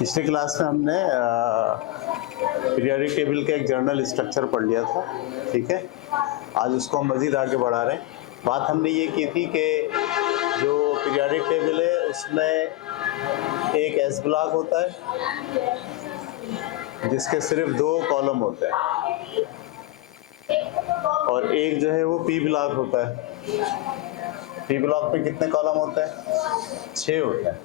पिछले क्लास में हमने पीरियोडिक टेबल का एक जनरल स्ट्रक्चर पढ़ लिया था, ठीक है। आज उसको हम मज़ीद आगे बढ़ा रहे हैं। बात हमने ये की थी कि जो पीरियोडिक टेबल है उसमें एक एस ब्लॉक होता है जिसके सिर्फ 2 कॉलम होते हैं और एक जो है वो पी ब्लॉक होता है। पी ब्लॉक पे कितने कॉलम होते हैं? 6 होते हैं,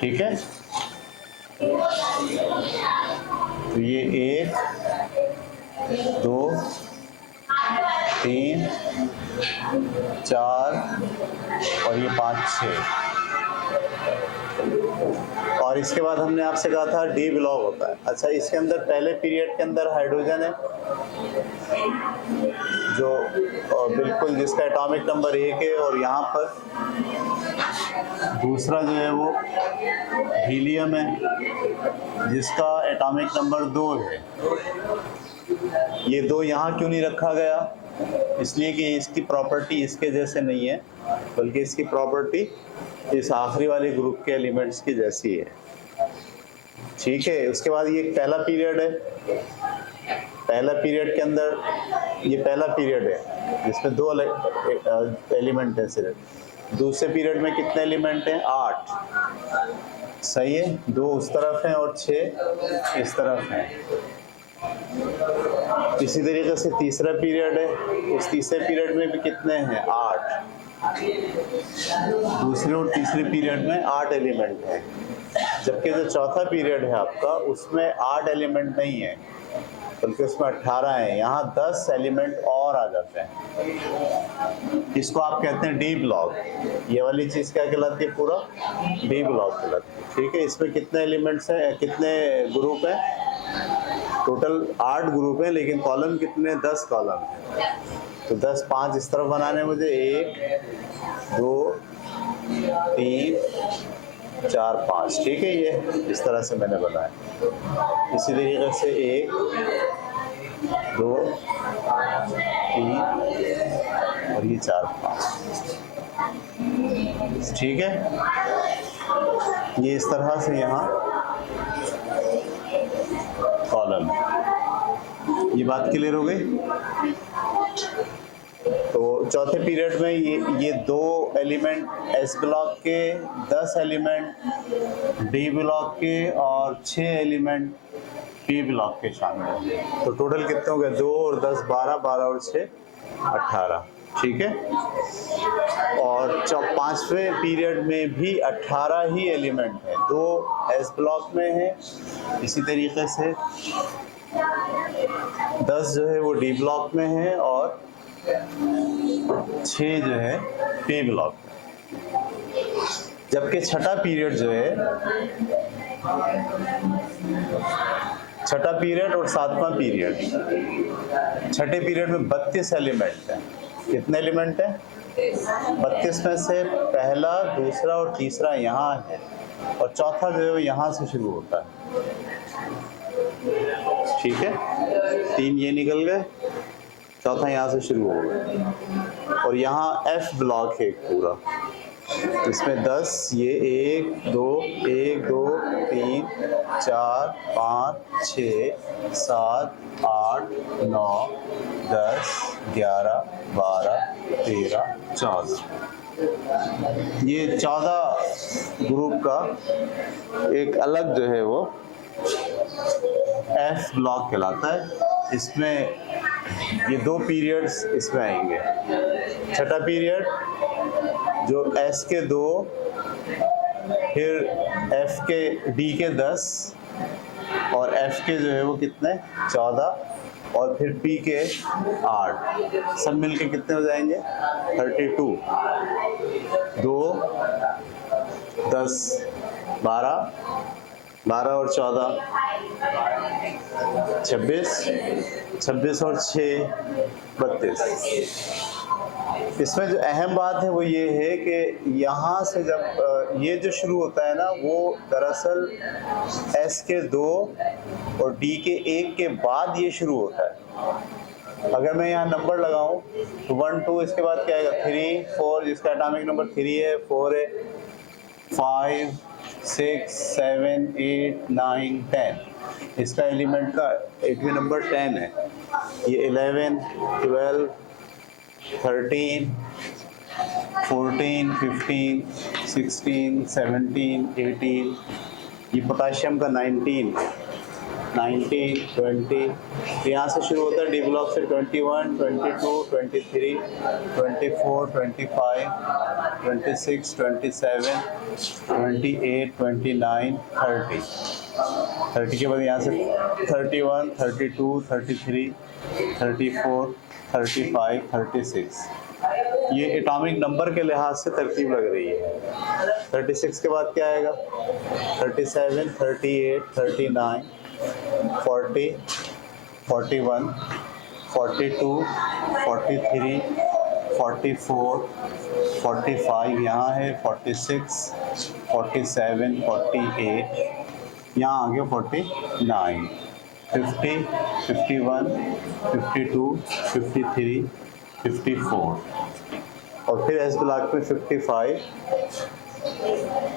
ठीक है। तो ये 1 2 3 4 और ये 5 6 और इसके बाद हमने आपसे कहा था डी ब्लॉक होता है। अच्छा, इसके अंदर पहले पीरियड के अंदर हाइड्रोजन है जो बिल्कुल जिसका एटॉमिक नंबर 1 है, और यहाँ पर दूसरा जो है वो हीलियम है जिसका एटॉमिक नंबर 2 है। ये 2 यहाँ क्यों नहीं रखा गया? इसलिए कि इसकी प्रॉपर्टी इसके जैसे नहीं है, बल्कि इसकी प्रॉपर्टी इस आखिरी वाले ग्रुप के एलिमेंट्स की जैसी है, ठीक है। उसके बाद ये पहला पीरियड है। पहला पीरियड के अंदर ये पहला पीरियड है जिसमें 2 एलिमेंट हैं सिर्फ। दूसरे पीरियड में कितने एलिमेंट हैं? 8, सही है। 2 उस तरफ हैं और 6 इस तरफ हैं। इसी तरीके से तीसरा पीरियड है। उस तीसरे पीरियड में भी कितने हैं? 8। दूसरे और तीसरे पीरियड में 8 एलिमेंट हैं, जबकि जो चौथा पीरियड है आपका उसमें 8 एलिमेंट नहीं है, बल्कि उसमें 18 हैं। यहाँ 10 एलिमेंट और आ जाते हैं। इसको आप कहते हैं डी ब्लॉक। ये वाली चीज़ क्या कहलाती है? पूरा डी ब्लॉक कहलाती है, ठीक है। इसमें कितने एलिमेंट्स हैं, कितने ग्रुप हैं? टोटल 8 ग्रुप हैं, लेकिन कॉलम कितने? 10 कॉलम हैं। तो 10 5 इस तरफ बनाने मुझे 1 2 3 4 5, ठीक है। ये इस तरह से मैंने बनाया। इसी तरीके से 1 2 3 और ये 4 5, ठीक है। ये इस तरह से यहाँ कॉलम। ये बात क्लियर हो गई? तो चौथे पीरियड में ये 2 एलिमेंट एस ब्लॉक के, 10 एलिमेंट डी ब्लॉक के और 6 एलिमेंट पी ब्लॉक के शामिल हैं। तो टोटल कितने हो गए? 2 और 10 12, 12 और 6 18, ठीक है। और 5वें पीरियड में भी 18 ही एलिमेंट हैं। 2 एस ब्लॉक में है, इसी तरीके से 10 जो है वो डी ब्लॉक में है और 6 जो है पी ब्लॉक में। जबकि छठा पीरियड जो है, छठा पीरियड और 7वां पीरियड, छठे पीरियड में 32 एलिमेंट हैं। कितने एलिमेंट हैं? 32 में से पहला, दूसरा और तीसरा यहाँ है, और चौथा जो है वो यहाँ से शुरू होता है, ठीक है। 3 ये निकल गए, चौथा यहाँ से शुरू हो गया। और यहाँ एफ ब्लॉक है पूरा, इसमें 10, ये 1 2 1 2 3 4 5 6 7 8 9 10 11 12 13 14, ये 14 ग्रुप का एक अलग जो है वो एफ ब्लॉक कहलाता है। इसमें ये 2 पीरियड्स इसमें आएंगे। छठा पीरियड जो एस के 2, फिर एफ के डी के 10 और एफ के जो है वो कितने? 14 और फिर पी के 8, सब मिलके कितने हो जाएंगे? 32। 2 10 12 12 और 14 26, 26 और 6 32। इसमें जो अहम बात है वो ये है कि यहाँ से जब ये जो शुरू होता है ना, वो दरअसल एस के 2 और डी के 1 के बाद ये शुरू होता है। अगर मैं यहाँ नंबर लगाऊं तो 1 2, इसके बाद क्या आएगा? 3 4, जिसका एटॉमिक नंबर 3 है, 4 है, 5 6 7 8 9 10। इसका एलिमेंट का 8वें नंबर 10 है। ये 11 12 13 14 15 16 17 18, ये पोटाशियम का 19 20, तो यहाँ से शुरू होता है डी ब्लॉक से 21 22 23 24 25 26 27 28 29 30 के बाद यहाँ से 31 32 33 34 35 36, ये एटॉमिक नंबर के लिहाज से तरतीब लग रही है। 36 के बाद क्या आएगा? 37 38 39 40 41 42 43 44 45, यहाँ है 46 47 48, यहाँ आ गया 49 50 51 52 53 54, और फिर एस ब्लॉक में 55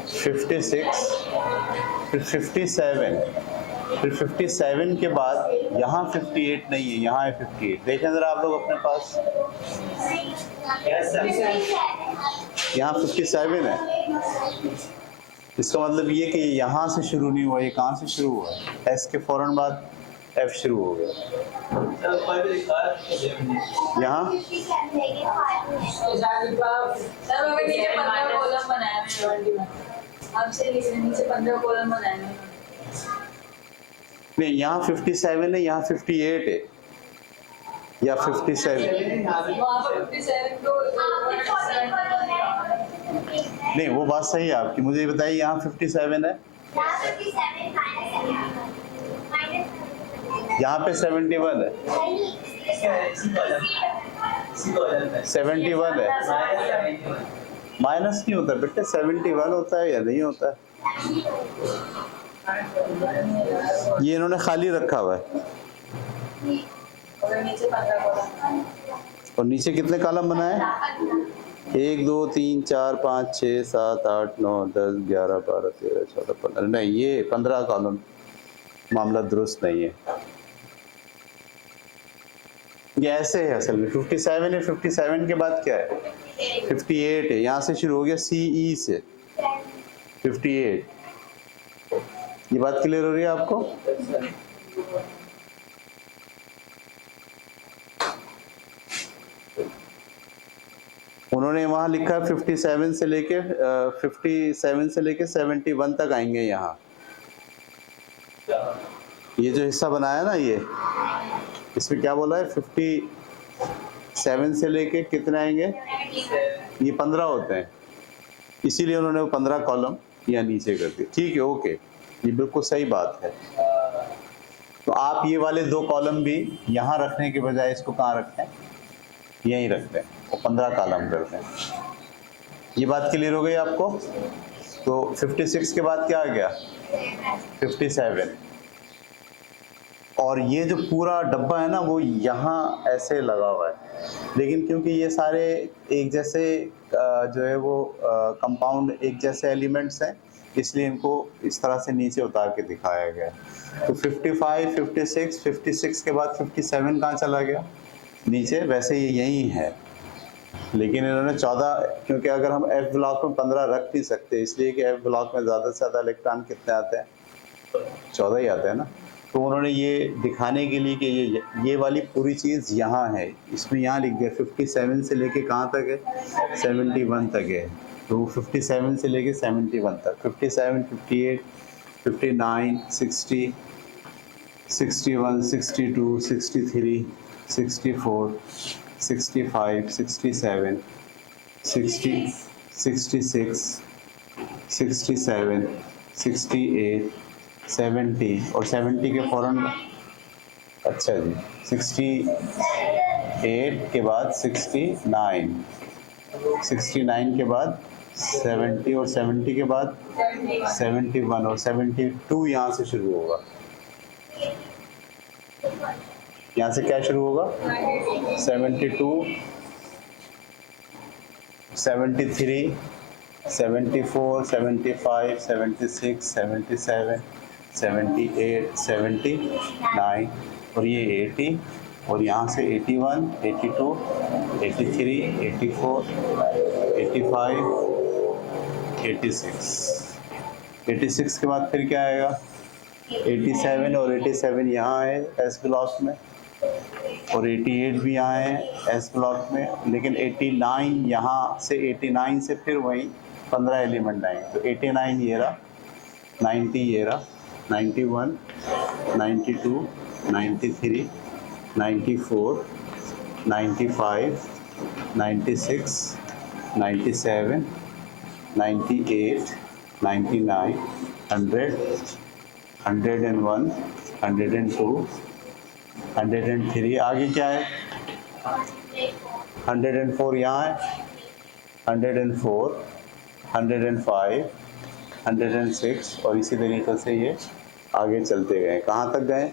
56 फिर 57, फिर 57 के बाद यहाँ 58 नहीं है, यहाँ है 58। देखें ज़रा आप लोग अपने पास, यहाँ 57 है। इसका मतलब ये कि यहाँ से शुरू नहीं हुआ, ये कहाँ से शुरू हुआ? एस के फ़ौरन बाद एफ शुरू हो गया। यहाँ नहीं, यहाँ 57 है, यहाँ 58 है या 57। नहीं, वो बात सही है आपकी, मुझे बताइए यहाँ 57 है, यहाँ पे 71 है, 71 है। माइनस नहीं होता बेटे, 71 होता है या नहीं होता है? ये इन्होंने खाली रखा हुआ है। और नीचे कितने कॉलम बनाए? 1 2 3 4 5 6 7 8 9 10 11 12 13 14 15, नहीं ये 15 कॉलम, मामला दुरुस्त नहीं है। ये ऐसे है असल में, 57 है, 57 के बाद क्या है? 58 है, यहाँ से शुरू हो गया CE से 58। ये बात क्लियर हो रही है आपको? उन्होंने वहां लिखा है 57 से लेके 71 तक आएंगे। यहाँ ये जो हिस्सा बनाया ना, ये इसमें क्या बोला है? 57 से लेके कितने आएंगे? ये 15 होते हैं, इसीलिए उन्होंने वो 15 कॉलम यहाँ नीचे कर दिए। ठीक है, ओके, ये बिल्कुल सही बात है। तो आप ये वाले 2 कॉलम भी यहाँ रखने के बजाय इसको कहाँ रखते हैं? यहीं रखते हैं, और 15 कॉलम करते हैं। ये बात क्लियर हो गई आपको? तो 56 के बाद क्या आ गया? 57। और ये जो पूरा डब्बा है ना, वो यहाँ ऐसे लगा हुआ है, लेकिन क्योंकि ये सारे एक जैसे जो है वो कंपाउंड एक जैसे एलिमेंट्स हैं, इसलिए इनको इस तरह से नीचे उतार के दिखाया गया। तो 55 56 के बाद 57 कहाँ चला गया? नीचे। वैसे ये यही है, लेकिन इन्होंने 14, क्योंकि अगर हम एफ ब्लॉक में 15 रख नहीं सकते, इसलिए कि एफ ब्लॉक में ज़्यादा से ज़्यादा इलेक्ट्रॉन कितने आते हैं? 14 ही आते हैं ना। तो उन्होंने ये दिखाने के लिए कि ये वाली पूरी चीज़ यहाँ है, इसमें यहाँ लिख दिया 57 से लेके कहाँ तक है? 71 तक है। तो 57 से लेके 71 तक, 57 58 59 60 61 62 63 64 65 67 60 66 67 68 70, और 70 के फ़ौरन, अच्छा जी, 68 के बाद 69, 69 के बाद 70, और 70 के बाद 71, और 72 यहाँ से शुरू होगा। यहाँ से क्या शुरू होगा? 72 73 74, 75, 76, 77, 78, 79 और ये 80 और यहाँ से 81, 82, 83, 84, 85, 86। 86 के बाद फिर क्या आएगा? 87 और 87 यहाँ है एस ब्लॉक में और 88 भी यहाँ है एस ब्लॉक में, लेकिन 89 यहाँ से 89 से फिर वही 15 एलिमेंट आएंगे। तो 89 ये रहा, 90 ये रहा, 91, 92, 93, 94, 95, 96, 97, 98, 99, 100, 101, 102, 103। आगे क्या है? 104 यहाँ है, 104, 105, 106 और इसी तरीके से ये आगे चलते गए। कहाँ तक गए?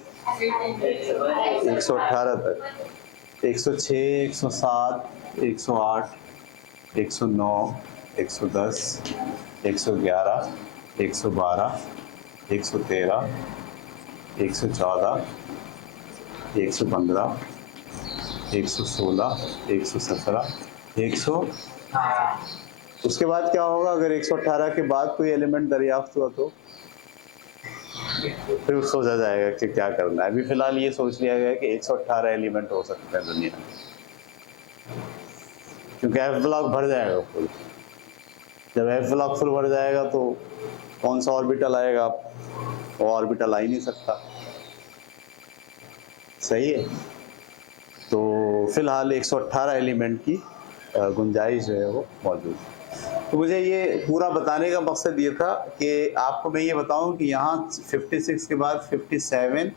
118 तक। 106, 107, 108, 109, 110, 111, 112, 113, 114, 115, 116, 117, 100। उसके बाद क्या होगा? अगर 118 के बाद कोई एलिमेंट दरियाफ्त हुआ तो फिर सोचा जाएगा कि क्या करना है। अभी फिलहाल ये सोच लिया गया कि 118 एलिमेंट हो सकते हैं दुनिया में, क्योंकि एफ ब्लॉक भर जाएगा फुल। जब एफ ब्लॉक फुल भर जाएगा तो कौन सा ऑर्बिटल आएगा? वो ऑर्बिटल आ ही नहीं सकता। सही है। तो फिलहाल 118 एलिमेंट की गुंजाइश जो है वो मौजूद है। तो मुझे ये पूरा बताने का मकसद ये था कि आपको मैं ये बताऊं कि यहाँ 56 के बाद 57,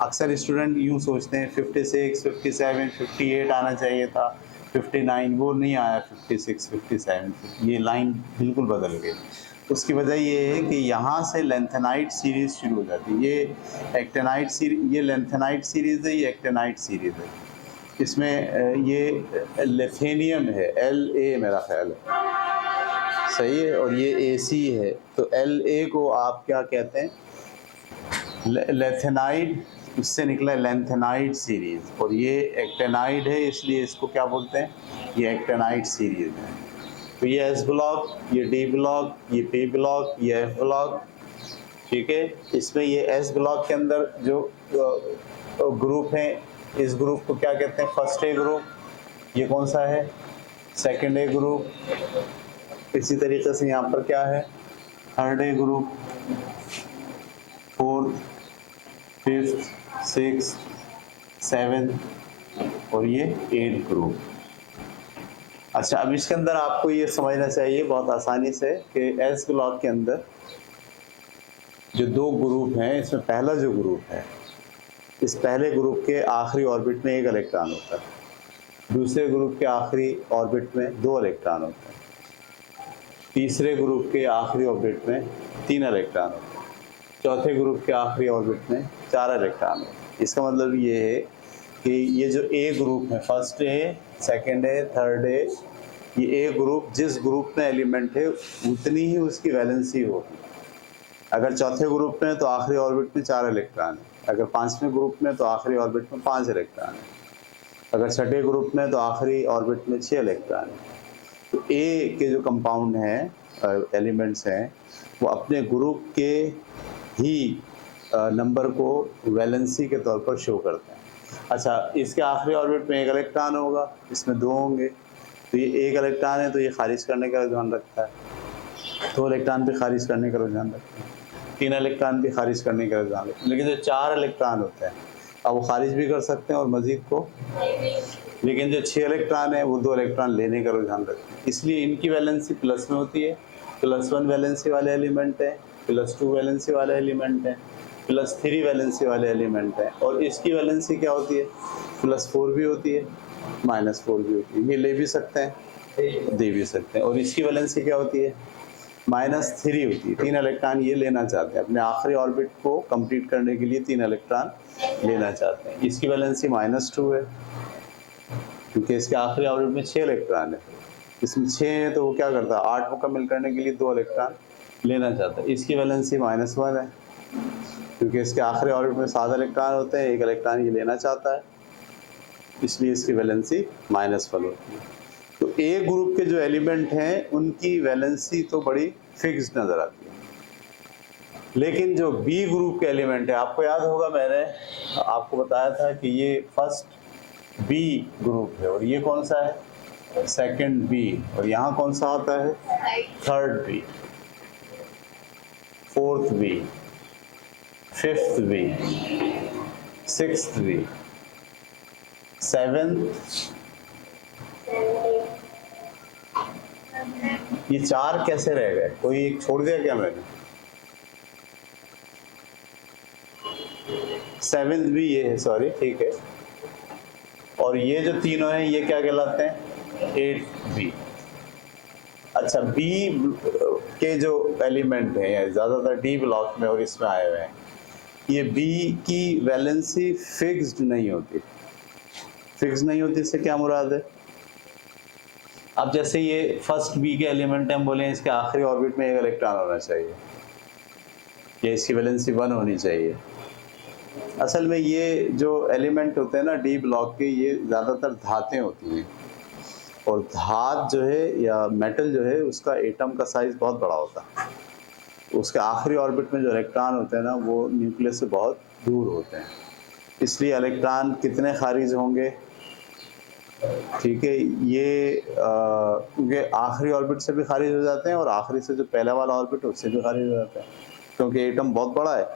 अक्सर स्टूडेंट यूँ सोचते हैं 56, 57, 58 आना चाहिए था, 59 वो नहीं आया, 56, 57 ये लाइन बिल्कुल बदल गई। उसकी वजह ये है कि यहाँ से लेंथेनाइट सीरीज़ शुरू हो जाती है। ये एक्टेनाइट सीरीज, ये लेंथेनाइट सीरीज़ है, ये एक्टेनाइट सीरीज़ है। इसमें ये लिथेनियम है, La मेरा ख्याल है, सही है, और ये AC है। तो La को आप क्या कहते हैं? लेथेनाइड, उससे निकला लेंथेनाइड सीरीज़, और ये एक्टेनाइड है इसलिए इसको क्या बोलते हैं? ये एक्टेनाइड सीरीज़ है। तो ये S ब्लॉक, ये D ब्लॉक, ये P ब्लॉक, ये F ब्लॉक, ठीक है। इसमें ये S ब्लॉक के अंदर जो ग्रुप हैं, इस ग्रुप को क्या कहते हैं? First A group. ये कौन सा है? सेकंड ए ग्रुप। इसी तरीके से यहाँ पर क्या है? Third A group, fourth, fifth, six, seventh और ये 8 ग्रुप। अच्छा, अब इसके अंदर आपको ये समझना चाहिए बहुत आसानी से कि एस ब्लॉक के अंदर जो 2 ग्रुप हैं, इसमें पहला जो ग्रुप है, इस पहले ग्रुप के आखिरी ऑर्बिट में 1 इलेक्ट्रॉन होता है, दूसरे ग्रुप के आखिरी ऑर्बिट में 2 इलेक्ट्रॉन होते हैं, तीसरे ग्रुप के आखिरी ऑर्बिट में 3 इलेक्ट्रॉन होते हैं, चौथे ग्रुप के आखिरी ऑर्बिट में 4 इलेक्ट्रॉन होते हैं। इसका मतलब ये है कि ये जो ए ग्रुप है, first A, second A, third A, ये ए ग्रुप जिस ग्रुप में एलिमेंट है उतनी ही उसकी वैलेंसी होगी। अगर चौथे ग्रुप में तो आखिरी ऑर्बिट में 4 इलेक्ट्रॉन है, अगर पांचवें ग्रुप में तो आखिरी ऑर्बिट में 5 इलेक्ट्रॉन है, अगर छठे ग्रुप में तो आखिरी ऑर्बिट में 6 इलेक्ट्रॉन है। तो ए के जो कंपाउंड हैं, एलिमेंट्स हैं, वो अपने ग्रुप के ही नंबर को वैलेंसी के तौर पर शो करते हैं। अच्छा, इसके आखिरी ऑर्बिट में 1 इलेक्ट्रॉन होगा, इसमें 2 होंगे, तो ये 1 इलेक्ट्रॉन है तो ये खारिज करने का रुझान रखता है, 2 इलेक्ट्रॉन भी खारिज करने का रुझान रखता है, 3 इलेक्ट्रॉन भी खारिज करने का रुझान रखता है। लेकिन जो 4 इलेक्ट्रॉन होते हैं, अब वो खारिज भी कर सकते हैं और मजीद को, लेकिन जो 6 इलेक्ट्रॉन है वो 2 इलेक्ट्रॉन लेने का रुझान रखते हैं। इसलिए इनकी वैलेंसी प्लस में होती है। +1 वैलेंसी वाले एलिमेंट है, +2 वैलेंसी वाले एलिमेंट है, +3 वैलेंसी वाले एलिमेंट है, और इसकी वैलेंसी क्या होती है? +4 भी होती है, -4 भी होती है। ये ले भी सकते हैं, दे भी सकते हैं। और इसकी वैलेंसी क्या होती है? -3 होती है। 3 इलेक्ट्रॉन ये लेना चाहते हैं, अपने आखिरी ऑर्बिट को कंप्लीट करने के लिए 3 इलेक्ट्रॉन लेना चाहते हैं। इसकी वैलेंसी -2 है, क्योंकि इसके आखिरी ऑर्बिट में 6 इलेक्ट्रॉन है। इसमें 6 है तो वो क्या करता है, 8 मुकम्मल करने के लिए 2 इलेक्ट्रॉन लेना चाहता है। इसकी वैलेंसी -1 है क्योंकि इसके आखिरी ऑर्बिट में 7 इलेक्ट्रॉन होते हैं, 1 इलेक्ट्रॉन ये लेना चाहता है, इसलिए इसकी वैलेंसी -1 होती है। तो ए ग्रुप के जो एलिमेंट हैं उनकी वैलेंसी तो बड़ी फिक्स्ड नज़र आती है, लेकिन जो बी ग्रुप के एलिमेंट है, आपको याद होगा मैंने आपको बताया था कि ये फर्स्ट बी ग्रुप है और ये कौन सा है, सेकंड बी, और यहाँ कौन सा आता है, third B, fourth B, fifth B, sixth B, seventh, ये 4 कैसे रह गए, कोई एक छोड़ दिया क्या मैंने, 7th भी ये है, सॉरी, ठीक है, और ये जो तीनों हैं ये क्या कहलाते हैं, 8th बी। अच्छा, बी के जो एलिमेंट हैं ज़्यादातर डी ब्लॉक में और इसमें आए हुए हैं, ये बी की वैलेंसी फिक्स्ड नहीं होती। फिक्स नहीं होती इससे क्या मुराद है, अब जैसे ये फर्स्ट बी के एलिमेंट हम बोले इसके आखिरी ऑर्बिट में 1 इलेक्ट्रॉन होना चाहिए, ये इसकी वैलेंसी 1 होनी चाहिए। असल में ये जो एलिमेंट होते हैं ना डी ब्लॉक के, ये ज़्यादातर धातें होती हैं, और धात जो है या मेटल जो है उसका एटम का साइज़ बहुत बड़ा होता है, उसके आखिरी ऑर्बिट में जो इलेक्ट्रॉन होते हैं ना वो न्यूक्लियस से बहुत दूर होते हैं, इसलिए इलेक्ट्रॉन कितने खारिज होंगे, ठीक है, ये क्योंकि आखिरी ऑर्बिट से भी खारिज हो जाते हैं और आखिरी से जो पहला वाला ऑर्बिट है उससे भी खारिज हो जाता है, क्योंकि एटम बहुत बड़ा है,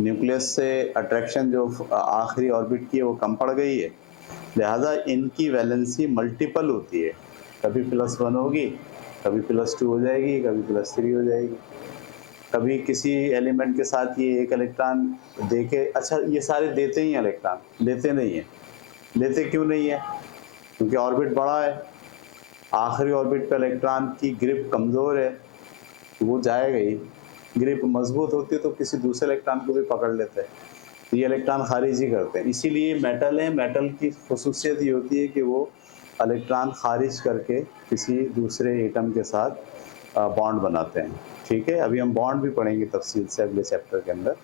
न्यूक्लियस से अट्रैक्शन जो आखिरी ऑर्बिट की है वो कम पड़ गई है, लिहाजा इनकी वैलेंसी मल्टीपल होती है, कभी +1 होगी, कभी +2 हो जाएगी, कभी +3 हो जाएगी, कभी किसी एलिमेंट के साथ ये 1 इलेक्ट्रॉन देके, अच्छा ये सारे देते ही इलेक्ट्रॉन, लेते नहीं है, लेते क्यों नहीं है, क्योंकि ऑर्बिट बड़ा है, आखिरी ऑर्बिट पे इलेक्ट्रॉन की ग्रिप कमज़ोर है, वो जाएगा ही, ग्रिप मजबूत होती है तो किसी दूसरे इलेक्ट्रॉन को भी पकड़ लेते हैं, तो ये इलेक्ट्रॉन खारिज ही करते हैं, इसीलिए मेटल है, मेटल की खसूसियत ये होती है कि वो इलेक्ट्रॉन खारिज करके किसी दूसरे एटम के साथ बॉन्ड बनाते हैं, ठीक है, अभी हम बॉन्ड भी पढ़ेंगे तफसील से अगले चैप्टर के अंदर,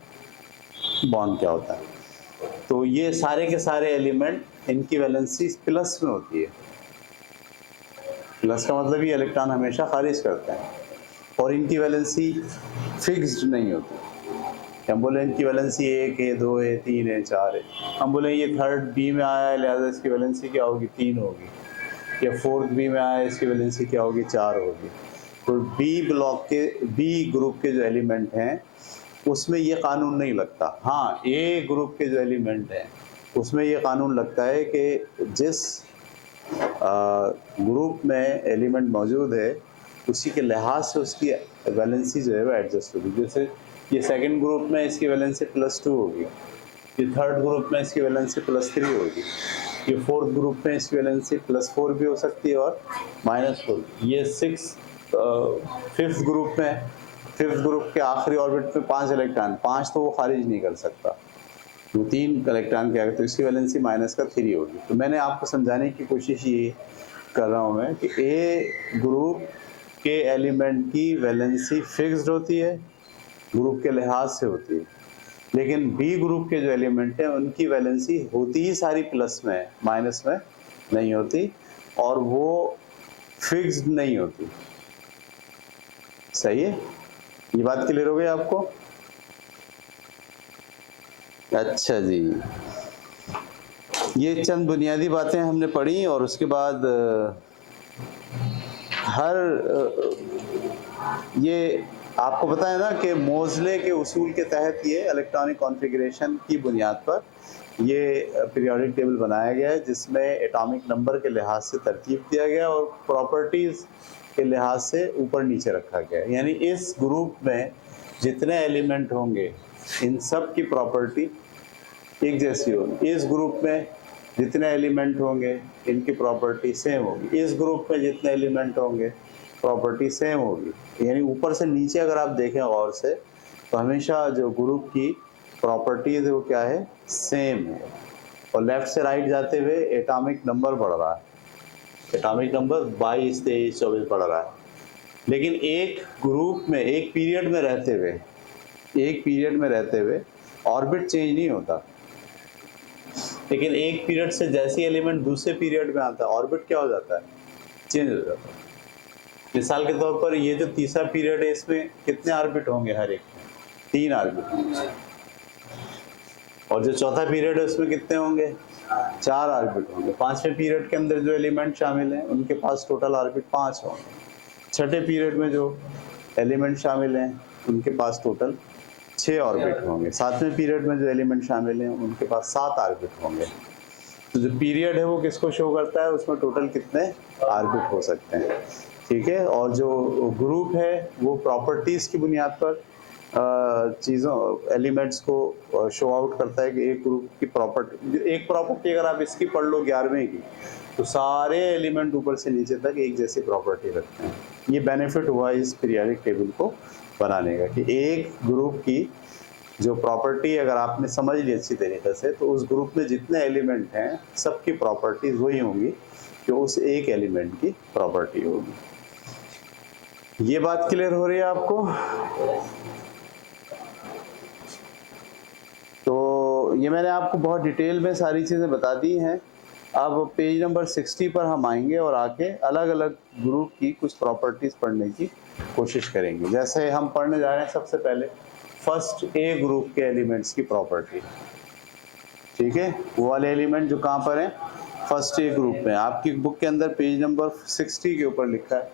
बॉन्ड क्या होता है। तो ये सारे के सारे एलिमेंट इनकी वैलेंसी प्लस में होती है, प्लस का मतलब ये इलेक्ट्रॉन हमेशा खारिज करते हैं, और इनकी वैलेंसी फिक्स्ड नहीं होती, हम बोले इनकी वैलेंसी 1 है, 2 है, 3 है, 4 है, हम बोले ये थर्ड बी में आया है लिहाजा इसकी वैलेंसी क्या होगी, 3 होगी, या फोर्थ बी में आया है इसकी वैलेंसी क्या होगी, 4 होगी। तो बी ब्लॉक के, बी ग्रुप के जो एलिमेंट हैं उसमें ये कानून नहीं लगता, हाँ ए ग्रुप के जो एलिमेंट हैं उसमें ये कानून लगता है कि जिस ग्रुप में एलिमेंट मौजूद है उसी के लिहाज से उसकी वैलेंसी जो है वो एडजस्ट होगी, जैसे ये सेकंड ग्रुप में इसकी वैलेंसी +2 होगी, ये थर्ड ग्रुप में इसकी वैलेंसी +3 होगी, ये फोर्थ ग्रुप में इसकी वैलेंसी +4 भी हो सकती है और -4, ये फिफ्थ ग्रुप में, फिफ्थ ग्रुप के आखिरी ऑर्बिट में 5 इलेक्ट्रॉन, 5 तो वो खारिज नहीं कर सकता, तो 3 इलेक्ट्रॉन क्या तो इसकी वैलेंसी -3 होगी। तो मैंने आपको समझाने की कोशिश ये कर रहा हूँ मैं कि ए ग्रुप के एलिमेंट की वैलेंसी फिक्स्ड होती है, ग्रुप के लिहाज से होती है, लेकिन बी ग्रुप के जो एलिमेंट हैं उनकी वैलेंसी होती ही सारी प्लस में है, माइनस में नहीं होती, और वो फिक्स्ड नहीं होती, सही है, ये बात क्लियर हो गई आपको, अच्छा जी, ये चंद बुनियादी बातें हमने पढ़ी, और उसके बाद ये आपको पता है ना कि मोज़ले के उसूल के तहत ये इलेक्ट्रॉनिक कॉन्फ़िगरेशन की बुनियाद पर ये पीरियोडिक टेबल बनाया गया है, जिसमें एटॉमिक नंबर के लिहाज से तरतीब दिया गया और प्रॉपर्टीज़ के लिहाज से ऊपर नीचे रखा गया है, यानी इस ग्रुप में जितने एलिमेंट होंगे इन सब की प्रॉपर्टी एक जैसी होगी, इस ग्रुप में जितने एलिमेंट होंगे इनकी प्रॉपर्टी सेम होगी, इस ग्रुप में जितने एलिमेंट होंगे प्रॉपर्टी सेम होगी, यानी ऊपर से नीचे अगर आप देखें गौर से तो हमेशा जो ग्रुप की प्रॉपर्टीज है वो क्या है, सेम है, और लेफ्ट से राइट जाते हुए एटॉमिक नंबर बढ़ रहा है, एटॉमिक नंबर 22, 23, 24 बढ़ रहा है, लेकिन एक ग्रुप में एक पीरियड में रहते हुए ऑर्बिट चेंज नहीं होता। लेकिन एक पीरियड से जैसे एलिमेंट दूसरे पीरियड में आता है, ऑर्बिट क्या हो जाता है? चेंज हो जाता है। मिसाल के तौर पर ये जो तीसरा पीरियड है, इसमें कितने ऑर्बिट होंगे? हर एक 3 ऑर्बिट। और जो चौथा पीरियड है उसमें कितने होंगे? 4 ऑर्बिट होंगे। पांचवें पीरियड के अंदर जो एलिमेंट शामिल हैं उनके पास टोटल ऑर्बिट 5 होंगे। छठे पीरियड में जो एलिमेंट शामिल हैं उनके पास टोटल 6 ऑर्बिट होंगे। सातवें पीरियड में जो एलिमेंट शामिल हैं उनके पास 7 ऑर्बिट होंगे। तो जो पीरियड है वो किसको शो करता है? उसमें टोटल कितने ऑर्बिट हो सकते हैं, ठीक है। और जो ग्रुप है वो प्रॉपर्टीज़ की बुनियाद पर चीज़ों एलिमेंट्स को शो आउट करता है कि एक ग्रुप की प्रॉपर्टी अगर आप इसकी पढ़ लो 11वें की, तो सारे एलिमेंट ऊपर से नीचे तक एक जैसी प्रॉपर्टी रखते हैं। ये बेनिफिट हुआ इस पीरियोडिक टेबल को बनाने का कि एक ग्रुप की जो प्रॉपर्टी अगर आपने समझ ली अच्छी तरीके से, तो उस ग्रुप में जितने एलिमेंट हैं सबकी प्रॉपर्टीज वही होंगी जो उस एक एलिमेंट की प्रॉपर्टी होगी। ये बात क्लियर हो रही है आपको? तो ये मैंने आपको बहुत डिटेल में सारी चीज़ें बता दी हैं। अब पेज नंबर 60 पर हम आएंगे और आके अलग अलग ग्रुप की कुछ प्रॉपर्टीज पढ़ने की कोशिश करेंगे। जैसे हम पढ़ने जा रहे हैं सबसे पहले फर्स्ट ए ग्रुप के एलिमेंट्स की प्रॉपर्टी, ठीक है। वो वाले एलिमेंट जो कहाँ पर हैं? फर्स्ट ए ग्रुप में। आपकी बुक के अंदर पेज नंबर 60 के ऊपर लिखा है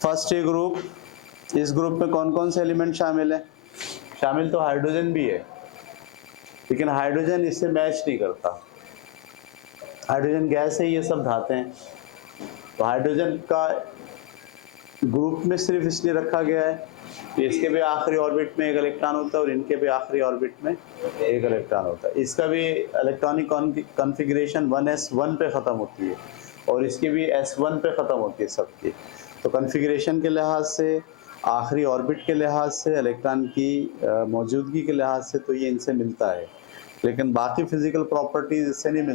फर्स्ट ए ग्रुप। इस ग्रुप में कौन कौन से एलिमेंट शामिल हैं? शामिल तो हाइड्रोजन भी है, लेकिन हाइड्रोजन इससे मैच नहीं करता। हाइड्रोजन गैस है, ये सब धाते हैं। तो हाइड्रोजन का ग्रुप में सिर्फ इसलिए रखा गया है कि इसके भी आखिरी ऑर्बिट में एक इलेक्ट्रॉन होता है और इनके भी आखिरी ऑर्बिट में एक इलेक्ट्रॉन होता है। इसका भी इलेक्ट्रॉनिक कॉन्फ़िगरेशन 1s1 पे ख़त्म होती है और इसकी भी s1 पे ख़त्म होती है सबकी। तो कॉन्फ़िगरेशन के लिहाज से, आखिरी ऑर्बिट के लिहाज से, इलेक्ट्रॉन की मौजूदगी के लिहाज से तो ये इनसे मिलता है, लेकिन बाकी फिजिकल प्रॉपर्टीज इससे नहीं मिलती।